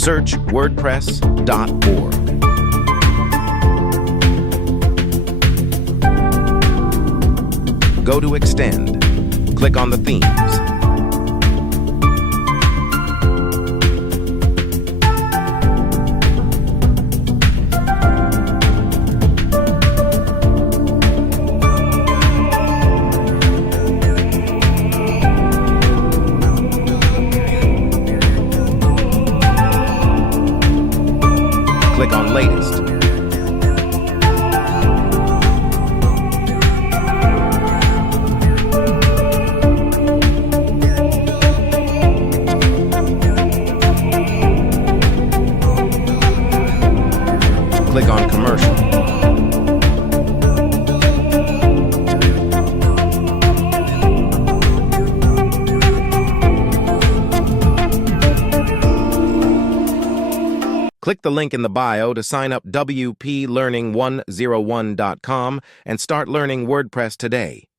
Search WordPress.org. Go to Extend. Click on the themes. Click on Latest. Click on Commercial. Click the link in the bio to sign up WPLearning101.com and start learning WordPress today.